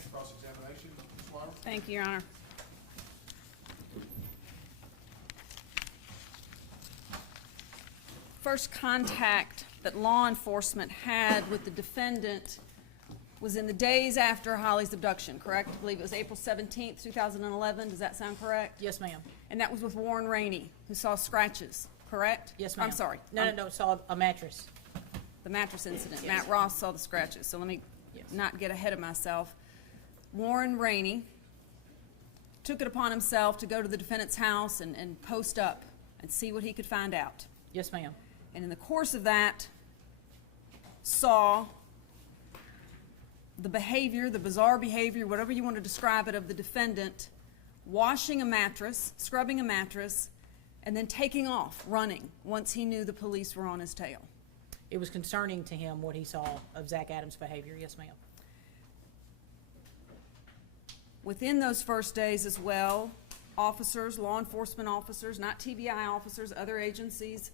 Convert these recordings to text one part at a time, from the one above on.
sir. Cross-examination, Ms. Weimer? Thank you, Your Honor. First contact that law enforcement had with the defendant was in the days after Holly's abduction, correct? I believe it was April 17th, 2011. Does that sound correct? Yes, ma'am. And that was with Warren Rainey, who saw scratches, correct? Yes, ma'am. I'm sorry. No, saw a mattress. The mattress incident. Yes. Matt Ross saw the scratches, so let me Yes. not get ahead of myself. Warren Rainey took it upon himself to go to the defendant's house and post up and see what he could find out. Yes, ma'am. And in the course of that, saw the behavior, the bizarre behavior, whatever you want to describe it, of the defendant washing a mattress, scrubbing a mattress, and then taking off, running, once he knew the police were on his tail. It was concerning to him what he saw of Zach Adams' behavior. Yes, ma'am. Within those first days as well, officers, law enforcement officers, not TBI officers, other agencies,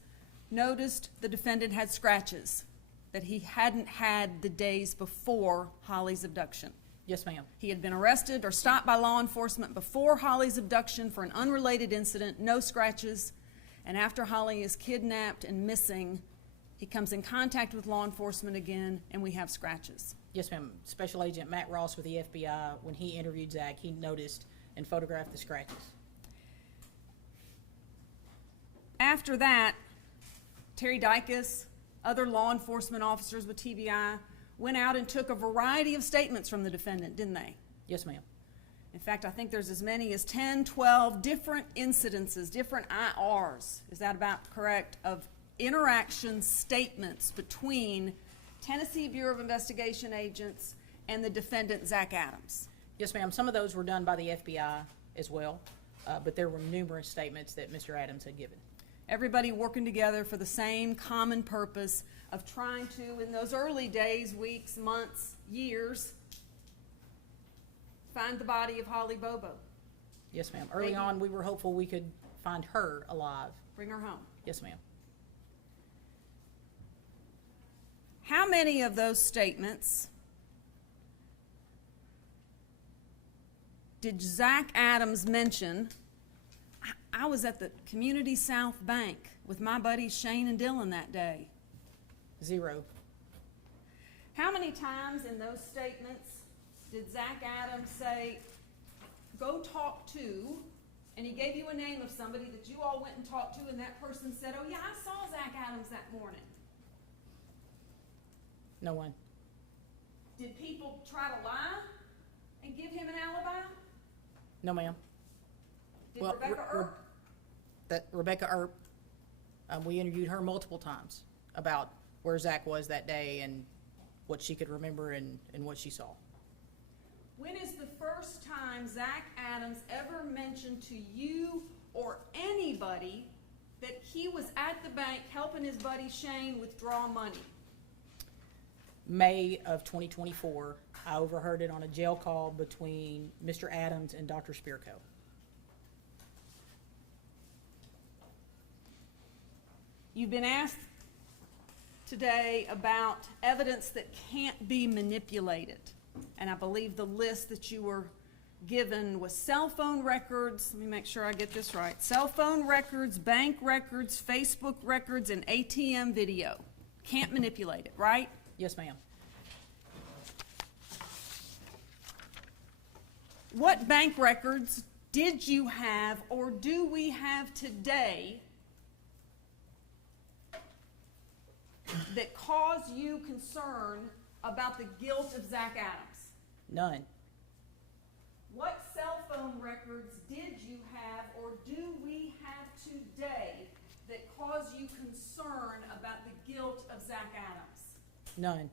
noticed the defendant had scratches that he hadn't had the days before Holly's abduction. Yes, ma'am. He had been arrested or stopped by law enforcement before Holly's abduction for an unrelated incident, no scratches, and after Holly is kidnapped and missing, he comes in contact with law enforcement again, and we have scratches. Yes, ma'am. Special Agent Matt Ross with the FBI, when he interviewed Zach, he noticed and photographed the scratches. After that, Terry Dykes, other law enforcement officers with TBI, went out and took a variety of statements from the defendant, didn't they? Yes, ma'am. In fact, I think there's as many as 10, 12 different incidences, different IRs, is that about correct, of interaction statements between Tennessee Bureau of Investigation agents and the defendant, Zach Adams. Yes, ma'am. Some of those were done by the FBI as well, but there were numerous statements that Mr. Adams had given. Everybody working together for the same common purpose of trying to, in those early days, weeks, months, years, find the body of Holly Bobo. Yes, ma'am. Early on, we were hopeful we could find her alive. Bring her home. Yes, ma'am. How many of those statements did Zach Adams mention? I was at the Community South Bank with my buddies Shane and Dylan that day. 0. How many times in those statements did Zach Adams say, go talk to, and he gave you a name of somebody that you all went and talked to, and that person said, oh yeah, I saw Zach Adams that morning? No one. Did people try to lie and give him an alibi? No, ma'am. Did Well, Rebecca Earp? Rebecca Earp, we interviewed her multiple times about where Zach was that day and what she could remember and what she saw. When is the first time Zach Adams ever mentioned to you or anybody that he was at the bank helping his buddy Shane withdraw money? May of 2024, I overheard it on a jail call between Mr. Adams and Dr. Spirko. You've been asked today about evidence that can't be manipulated. And I believe the list that you were given was cell phone records, let me make sure I get this right, cell phone records, bank records, Facebook records, and ATM video. Can't manipulate it, right? Yes, ma'am. What bank records did you have or do we have today that cause you concern about the guilt of Zach Adams? None. What cell phone records did you have or do we have today that cause you concern about the guilt of Zach Adams? None.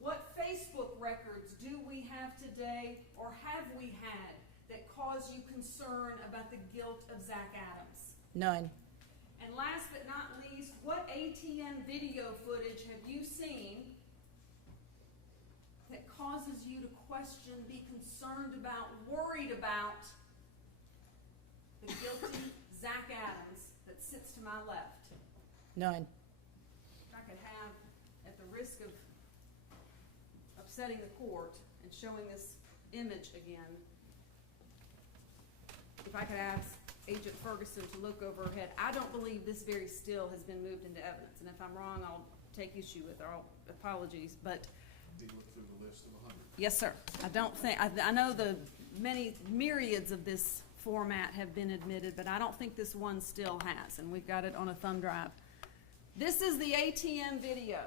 What Facebook records do we have today or have we had that cause you concern about the guilt of Zach Adams? None. And last but not least, what ATM video footage have you seen that causes you to question, be concerned about, worried about the guilty Zach Adams that sits to my left? None. If I could have, at the risk of upsetting the court and showing this image again. If I could ask Agent Ferguson to look over her head, I don't believe this very still has been moved into evidence, and if I'm wrong, I'll take issue with it, or apologies, but Did you look through the list of 100? yes, sir. I don't think, I know the many myriads of this format have been admitted, but I don't think this one still has, and we've got it on a thumb drive. This is the ATM video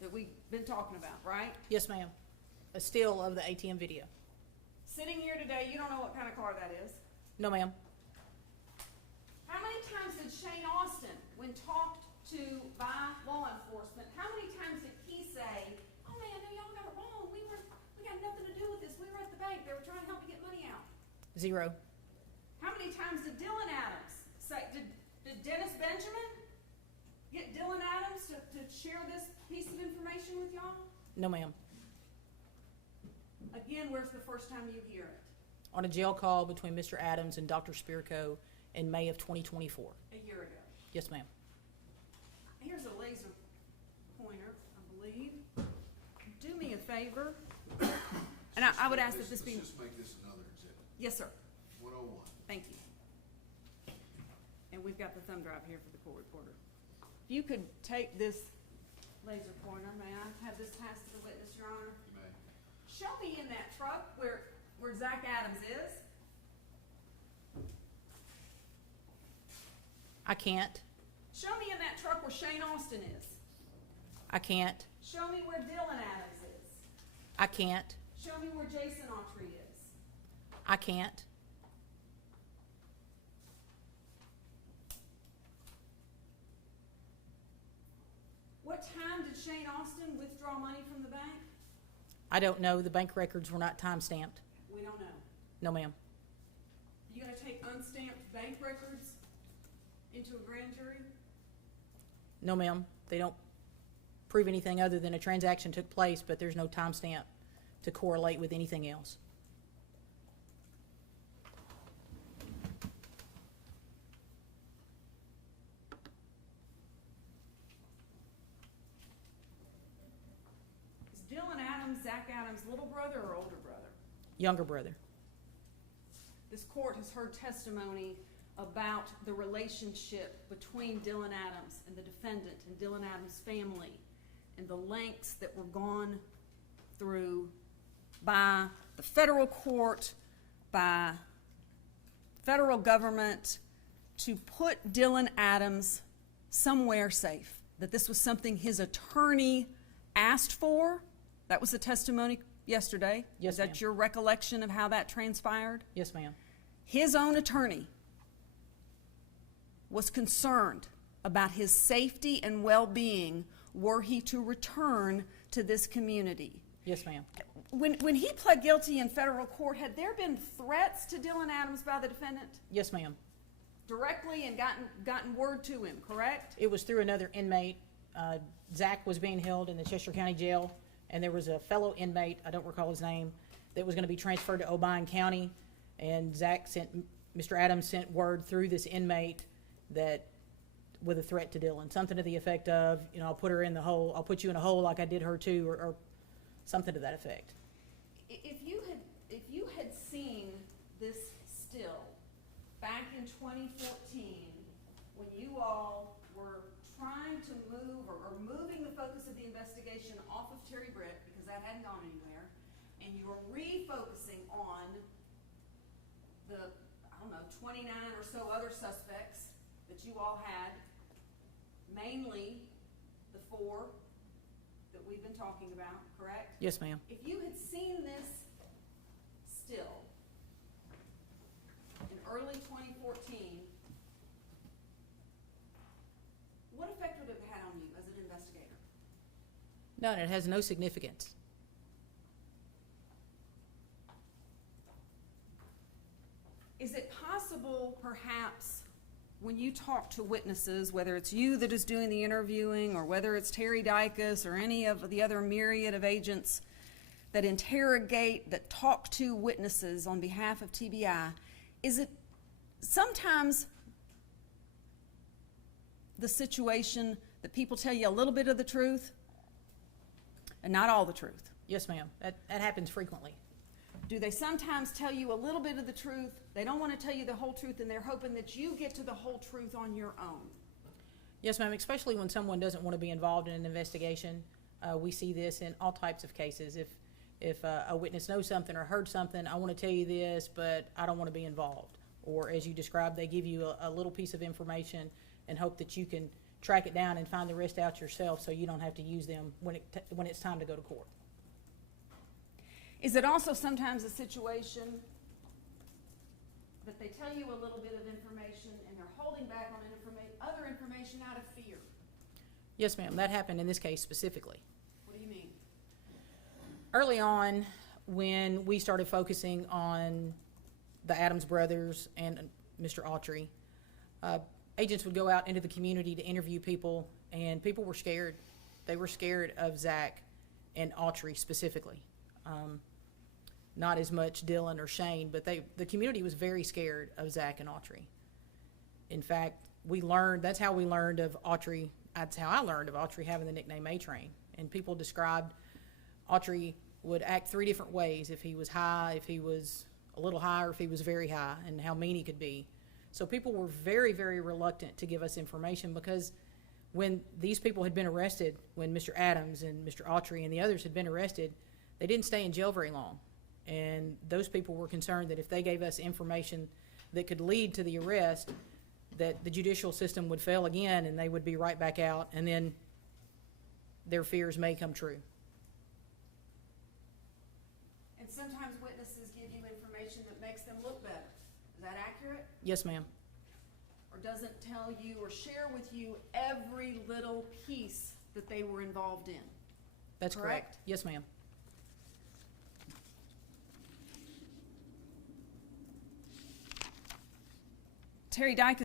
that we've been talking about, right? Yes, ma'am. A still of the ATM video. Sitting here today, you don't know what kind of car that is. No, ma'am. How many times did Shane Austin, when talked to by law enforcement, how many times did he say, "Oh man, no, y'all got it wrong. We got nothing to do with this. We were at the bank. They were trying to help me get money out." 0. How many times did Dylan Adams say, did Dennis Benjamin get Dylan Adams to share this piece of information with y'all? No, ma'am. Again, where's the first time you hear it? On a jail call between Mr. Adams and Dr. Spirko in May of 2024. A year ago. Yes, ma'am. Here's a laser pointer, I believe. Do me a favor. And I would ask that this be, Let's just make this another exhibit. yes, sir. 101. Thank you. And we've got the thumb drive here for the court reporter. If you could take this laser pointer, may I have this passed to the witness, Your Honor? You may. Show me in that truck where Zach Adams is. I can't. Show me in that truck where Shane Austin is. I can't. Show me where Dylan Adams is. I can't. Show me where Jason Autry is. I can't. What time did Shane Austin withdraw money from the bank? I don't know. The bank records were not time-stamped. We don't know. No, ma'am. You gonna take unstamped bank records into a grand jury? No, ma'am. They don't prove anything other than a transaction took place, but there's no timestamp to correlate with anything else. Is Dylan Adams Zach Adams' little brother or older brother? Younger brother. This court has heard testimony about the relationship between Dylan Adams and the defendant and Dylan Adams' family and the lengths that were gone through by the federal court, by federal government to put Dylan Adams somewhere safe, that this was something his attorney asked for. That was the testimony yesterday. Yes, Is that ma'am. your recollection of how that transpired? Yes, ma'am. His own attorney was concerned about his safety and well-being were he to return to this community. Yes, ma'am. When he pled guilty in federal court, had there been threats to Dylan Adams by the defendant Yes, ma'am. directly and gotten word to him, correct? It was through another inmate. Zach was being held in the Chester County Jail, and there was a fellow inmate, I don't recall his name, that was going to be transferred to Obion County, and Mr. Adams sent word through this inmate that with a threat to Dylan, something to the effect of, I'll put her in the hole, I'll put you in a hole like I did her too, or something to that effect. If you had seen this still back in 2014, when you all were trying to move or moving the focus of the investigation off of Terry Britt, because that hadn't gone anywhere, and you were refocusing on the, 29 or so other suspects that you all had, mainly the 4 that we've been talking about, correct? Yes, ma'am. If you had seen this still in early 2014, what effect would it have had on you as an investigator? None. It has no significance. Is it possible, perhaps, when you talk to witnesses, whether it's you that is doing the interviewing or whether it's Terry Dicus or any of the other myriad of agents that interrogate, that talk to witnesses on behalf of TBI, is it sometimes the situation that people tell you a little bit of the truth and not all the truth? Yes, ma'am. That happens frequently. Do they sometimes tell you a little bit of the truth? They don't want to tell you the whole truth, and they're hoping that you get to the whole truth on your own. Yes, ma'am, especially when someone doesn't want to be involved in an investigation. We see this in all types of cases. If a witness knows something or heard something, I want to tell you this, but I don't want to be involved. Or as you described, they give you a little piece of information and hope that you can track it down and find the rest out yourself so you don't have to use them when it's time to go to court. Is it also sometimes a situation that they tell you a little bit of information and they're holding back on other information out of fear? Yes, ma'am, that happened in this case specifically. What do you mean? Early on, when we started focusing on the Adams brothers and Mr. Autry, agents would go out into the community to interview people, and people were scared. They were scared of Zach and Autry specifically. Not as much Dylan or Shane, but the community was very scared of Zach and Autry. In fact, that's how we learned of Autry. That's how I learned of Autry having the nickname A-Train. And people described Autry would act 3 different ways: if he was high, if he was a little high, or if he was very high, and how mean he could be. So people were very, very reluctant to give us information, because when these people had been arrested, when Mr. Adams and Mr. Autry and the others had been arrested, they didn't stay in jail very long. And those people were concerned that if they gave us information that could lead to the arrest, that the judicial system would fail again and they would be right back out, and then their fears may come true. And sometimes witnesses give you information that makes them look better. Is that accurate? Yes, ma'am. Or doesn't tell you or share with you every little piece that they were involved in? That's correct. Yes, ma'am. Terry Dyke